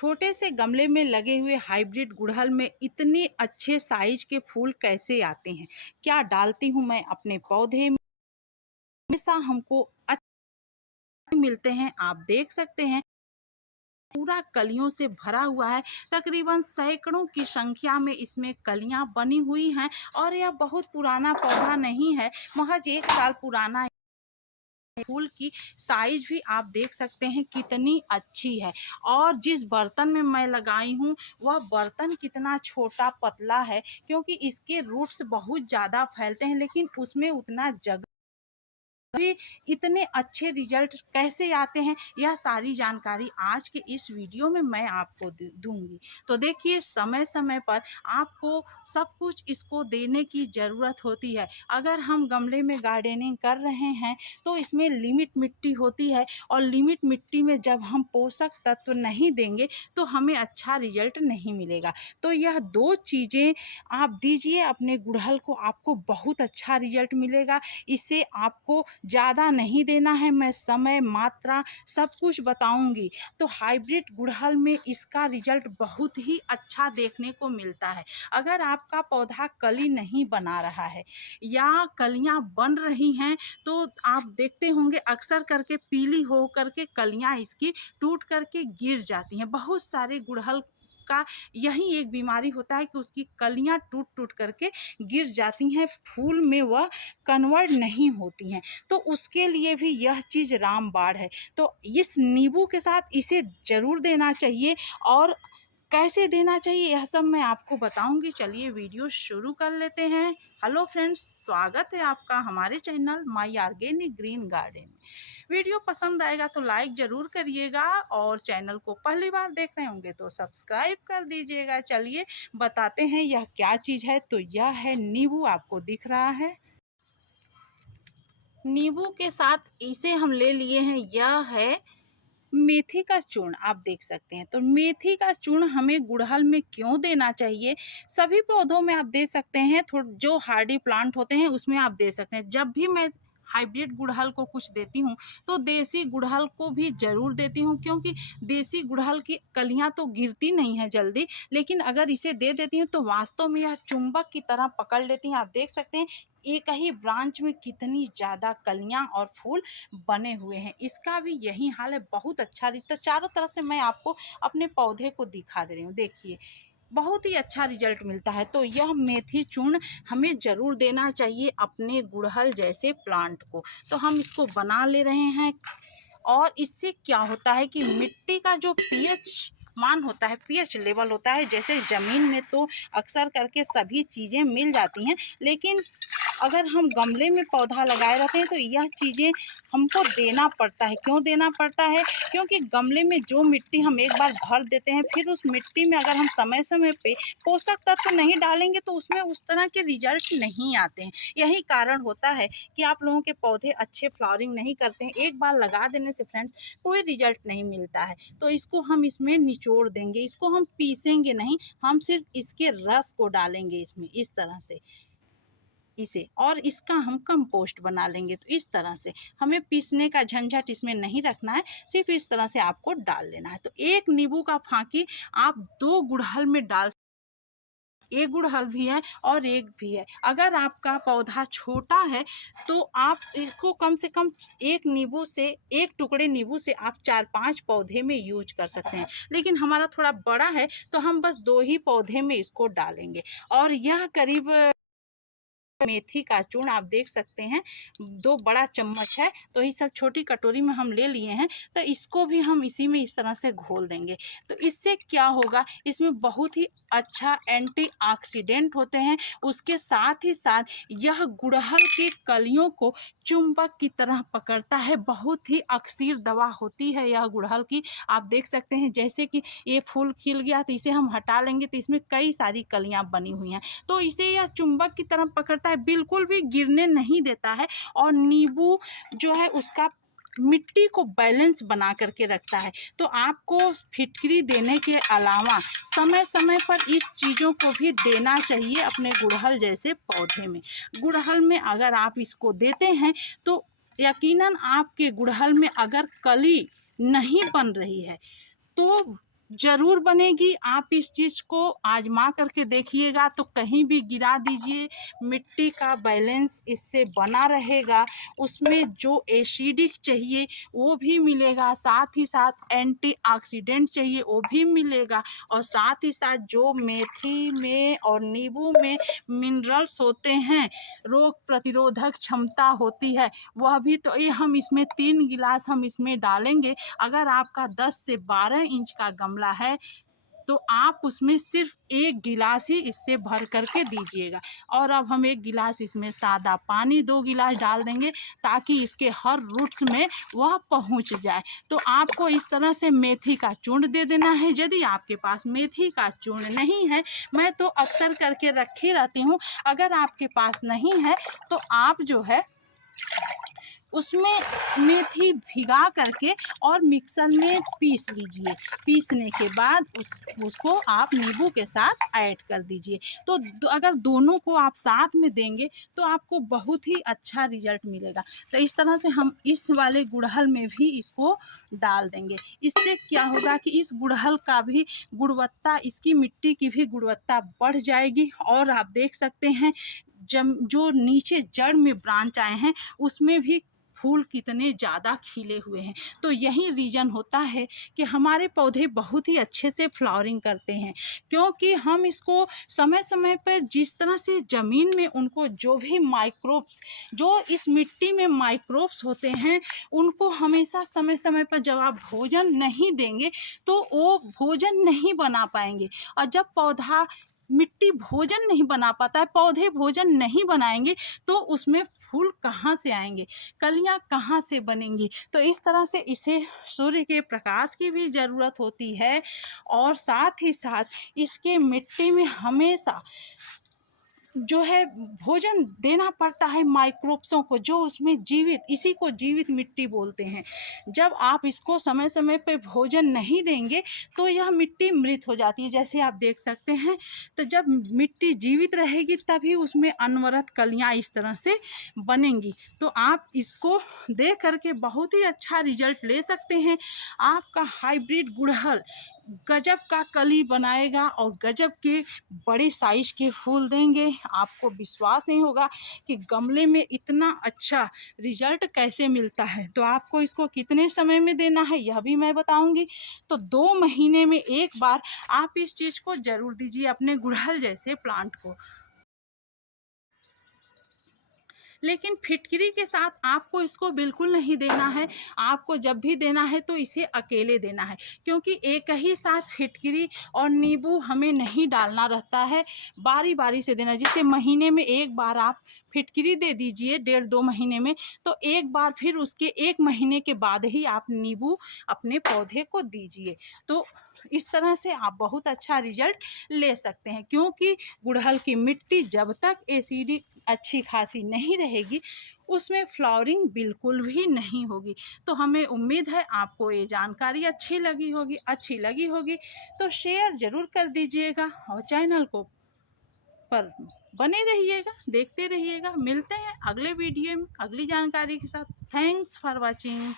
छोटे से गमले में लगे हुए हाइब्रिड गुड़हल में इतने अच्छे साइज के फूल कैसे आते हैं? क्या डालती हूँ मैं अपने पौधे में, हमेशा हमको अच्छे मिलते हैं। आप देख सकते हैं पूरा कलियों से भरा हुआ है। तकरीबन सैकड़ों की संख्या में इसमें कलियां बनी हुई हैं और यह बहुत पुराना पौधा नहीं है, महज 1 साल पुराना है। फूल की साइज भी आप देख सकते हैं कितनी अच्छी है। और जिस बर्तन में मैं लगाई हूँ वह बर्तन कितना छोटा पतला है, क्योंकि इसके रूट्स बहुत ज़्यादा फैलते हैं लेकिन उसमें उतना जगह भी। इतने अच्छे रिजल्ट कैसे आते हैं, यह सारी जानकारी आज के इस वीडियो में मैं आपको दूंगी। तो देखिए, समय समय पर आपको सब कुछ इसको देने की ज़रूरत होती है। अगर हम गमले में गार्डनिंग कर रहे हैं तो इसमें लिमिट मिट्टी होती है, और लिमिट मिट्टी में जब हम पोषक तत्व नहीं देंगे तो हमें अच्छा रिजल्ट नहीं मिलेगा। तो यह 2 चीज़ें आप दीजिए अपने गुड़हल को, आपको बहुत अच्छा रिजल्ट मिलेगा। इसे आपको ज़्यादा नहीं देना है, मैं समय, मात्रा सब कुछ बताऊंगी। तो हाइब्रिड गुड़हल में इसका रिजल्ट बहुत ही अच्छा देखने को मिलता है। अगर आपका पौधा कली नहीं बना रहा है या कलियां बन रही हैं तो आप देखते होंगे अक्सर करके पीली हो करके कलियां इसकी टूट करके गिर जाती हैं। बहुत सारे गुड़हल का यही एक बीमारी होता है कि उसकी कलियां टूट टूट करके गिर जाती हैं, फूल में वह कन्वर्ट नहीं होती हैं। तो उसके लिए भी यह चीज़ रामबाण है। तो इस नींबू के साथ इसे ज़रूर देना चाहिए, और कैसे देना चाहिए यह सब मैं आपको बताऊंगी। चलिए वीडियो शुरू कर लेते हैं। हेलो फ्रेंड्स, स्वागत है आपका हमारे channel my organic green garden में। वीडियो पसंद आएगा तो लाइक ज़रूर करिएगा, और चैनल को पहली बार देख रहे होंगे तो सब्सक्राइब कर दीजिएगा। चलिए बताते हैं यह क्या चीज़ है। तो यह है नींबू, आपको दिख रहा है। नींबू के साथ इसे हम ले लिए हैं, यह है मेथी का चूर्ण, आप देख सकते हैं। तो मेथी का चूर्ण हमें गुड़हल में क्यों देना चाहिए? सभी पौधों में आप दे सकते हैं, जो हार्डी प्लांट होते हैं उसमें आप दे सकते हैं। जब भी मैं हाइब्रिड गुड़हल को कुछ देती हूँ तो देसी गुड़हल को भी ज़रूर देती हूँ, क्योंकि देसी गुड़हल की कलियाँ तो गिरती नहीं हैं जल्दी, लेकिन अगर इसे दे देती हूँ तो वास्तव में यह चुंबक की तरह पकड़ लेती हैं। आप देख सकते हैं एक ही ब्रांच में कितनी ज़्यादा कलियाँ और फूल बने हुए हैं। इसका भी यही हाल है, बहुत अच्छा रिश्ता। चारों तरफ से मैं आपको अपने पौधे को दिखा दे रही हूँ, देखिए बहुत ही अच्छा रिजल्ट मिलता है। तो यह मेथी चूर्ण हमें ज़रूर देना चाहिए अपने गुड़हल जैसे प्लांट को। तो हम इसको बना ले रहे हैं, और इससे क्या होता है कि मिट्टी का जो पीएच मान होता है, पीएच लेवल होता है, जैसे ज़मीन में तो अक्सर करके सभी चीज़ें मिल जाती हैं, लेकिन अगर हम गमले में पौधा लगाए रहते हैं तो यह चीज़ें हमको देना पड़ता है। क्यों देना पड़ता है? क्योंकि गमले में जो मिट्टी हम एक बार भर देते हैं, फिर उस मिट्टी में अगर हम समय समय पे पोषक तत्व नहीं डालेंगे तो उसमें उस तरह के रिजल्ट नहीं आते हैं। यही कारण होता है कि आप लोगों के पौधे अच्छे फ्लावरिंग नहीं करते हैं। एक बार लगा देने से फ्रेंड्स कोई रिजल्ट नहीं मिलता है। तो इसको हम इसमें निचोड़ देंगे, इसको हम पीसेंगे नहीं, हम सिर्फ इसके रस को डालेंगे इसमें, इस तरह से इसे, और इसका हम कंपोस्ट बना लेंगे। तो इस तरह से हमें पीसने का झंझट इसमें नहीं रखना है, सिर्फ इस तरह से आपको डाल लेना है। तो एक नींबू का फांकी आप 2 गुड़हल में डाल, एक गुड़हल भी है और एक भी है। अगर आपका पौधा छोटा है तो आप इसको कम से कम एक नींबू से, एक टुकड़े नींबू से आप 4-5 पौधे में यूज कर सकते हैं। लेकिन हमारा थोड़ा बड़ा है तो हम बस 2 ही पौधे में इसको डालेंगे। और यह करीब मेथी का चूर्ण आप देख सकते हैं 2 बड़ा चम्मच है, तो ये सब छोटी कटोरी में हम ले लिए हैं। तो इसको भी हम इसी में इस तरह से घोल देंगे। तो इससे क्या होगा, इसमें बहुत ही अच्छा एंटीऑक्सीडेंट होते हैं। उसके साथ ही साथ यह गुड़हल की कलियों को चुंबक की तरह पकड़ता है। बहुत ही अक्सीर दवा होती है यह गुड़हल की। आप देख सकते हैं जैसे कि ये फूल खिल गया तो इसे हम हटा लेंगे तो इसमें कई सारी कलियां बनी हुई हैं, तो इसे यह चुंबक की तरह पकड़ता है, बिल्कुल भी गिरने नहीं देता है। और नींबू जो है उसका मिट्टी को बैलेंस बना करके रखता है। तो आपको फिटकरी देने के अलावा समय समय पर इस चीज़ों को भी देना चाहिए अपने गुड़हल जैसे पौधे में। गुड़हल में अगर आप इसको देते हैं तो यकीनन आपके गुड़हल में अगर कली नहीं बन रही है तो ज़रूर बनेगी। आप इस चीज़ को आज़मा करके देखिएगा तो कहीं भी गिरा दीजिए, मिट्टी का बैलेंस इससे बना रहेगा। उसमें जो एसिडिक चाहिए वो भी मिलेगा, साथ ही साथ एंटीऑक्सीडेंट चाहिए वो भी मिलेगा, और साथ ही साथ जो मेथी में और नींबू में मिनरल्स होते हैं, रोग प्रतिरोधक क्षमता होती है, वह भी। तो ये हम इसमें 3 गिलास हम इसमें डालेंगे। अगर आपका 10 से 12 इंच का गमला है तो आप उसमें सिर्फ 1 गिलास ही इससे भर करके दीजिएगा। और अब हम 1 गिलास इसमें सादा पानी 2 गिलास डाल देंगे ताकि इसके हर रूट्स में वह पहुंच जाए। तो आपको इस तरह से मेथी का चूर्ण दे देना है। यदि आपके पास मेथी का चूर्ण नहीं है, मैं तो अक्सर करके रखी रहती हूँ, अगर आपके पास नहीं है तो आप जो है उसमें मेथी भिगा करके और मिक्सर में पीस लीजिए। पीसने के बाद उसको आप नींबू के साथ ऐड कर दीजिए। तो अगर दोनों को आप साथ में देंगे तो आपको बहुत ही अच्छा रिजल्ट मिलेगा। तो इस तरह से हम इस वाले गुड़हल में भी इसको डाल देंगे। इससे क्या होगा कि इस गुड़हल का भी गुणवत्ता, इसकी मिट्टी की भी गुणवत्ता बढ़ जाएगी। और आप देख सकते हैं जो नीचे जड़ में ब्रांच आए हैं उसमें भी फूल कितने ज़्यादा खिले हुए हैं। तो यही रीज़न होता है कि हमारे पौधे बहुत ही अच्छे से फ्लावरिंग करते हैं, क्योंकि हम इसको समय समय पर जिस तरह से ज़मीन में उनको जो भी माइक्रोब्स, जो इस मिट्टी में माइक्रोब्स होते हैं, उनको हमेशा समय समय पर जब आप भोजन नहीं देंगे तो वो भोजन नहीं बना पाएंगे। और जब पौधा मिट्टी भोजन नहीं बना पाता है, पौधे भोजन नहीं बनाएंगे, तो उसमें फूल कहाँ से आएंगे, कलियां कहाँ से बनेंगी। तो इस तरह से इसे सूर्य के प्रकाश की भी ज़रूरत होती है, और साथ ही साथ इसके मिट्टी में हमेशा जो है भोजन देना पड़ता है माइक्रोब्सों को, जो उसमें जीवित, इसी को जीवित मिट्टी बोलते हैं। जब आप इसको समय समय पे भोजन नहीं देंगे तो यह मिट्टी मृत हो जाती है, जैसे आप देख सकते हैं। तो जब मिट्टी जीवित रहेगी तभी उसमें अनवरत कलियां इस तरह से बनेंगी। तो आप इसको दे करके बहुत ही अच्छा रिजल्ट ले सकते हैं। आपका हाइब्रिड गुड़हल गजब का कली बनाएगा और गजब के बड़े साइज के फूल देंगे। आपको विश्वास नहीं होगा कि गमले में इतना अच्छा रिजल्ट कैसे मिलता है। तो आपको इसको कितने समय में देना है यह भी मैं बताऊंगी। तो 2 महीने में एक बार आप इस चीज़ को ज़रूर दीजिए अपने गुड़हल जैसे प्लांट को। लेकिन फिटकरी के साथ आपको इसको बिल्कुल नहीं देना है। आपको जब भी देना है तो इसे अकेले देना है, क्योंकि एक ही साथ फिटकरी और नींबू हमें नहीं डालना रहता है, बारी बारी से देना। जिससे महीने में एक बार आप फिटकरी दे दीजिए, 1.5-2 महीने में, तो एक बार फिर उसके 1 महीने के बाद ही आप नींबू अपने पौधे को दीजिए। तो इस तरह से आप बहुत अच्छा रिजल्ट ले सकते हैं, क्योंकि गुड़हल की मिट्टी जब तक एसिडिक अच्छी खासी नहीं रहेगी उसमें फ्लावरिंग बिल्कुल भी नहीं होगी। तो हमें उम्मीद है आपको ये जानकारी अच्छी लगी होगी। तो शेयर ज़रूर कर दीजिएगा और चैनल को पर बने रहिएगा, देखते रहिएगा। मिलते हैं अगले वीडियो में अगली जानकारी के साथ। Thanks for watching.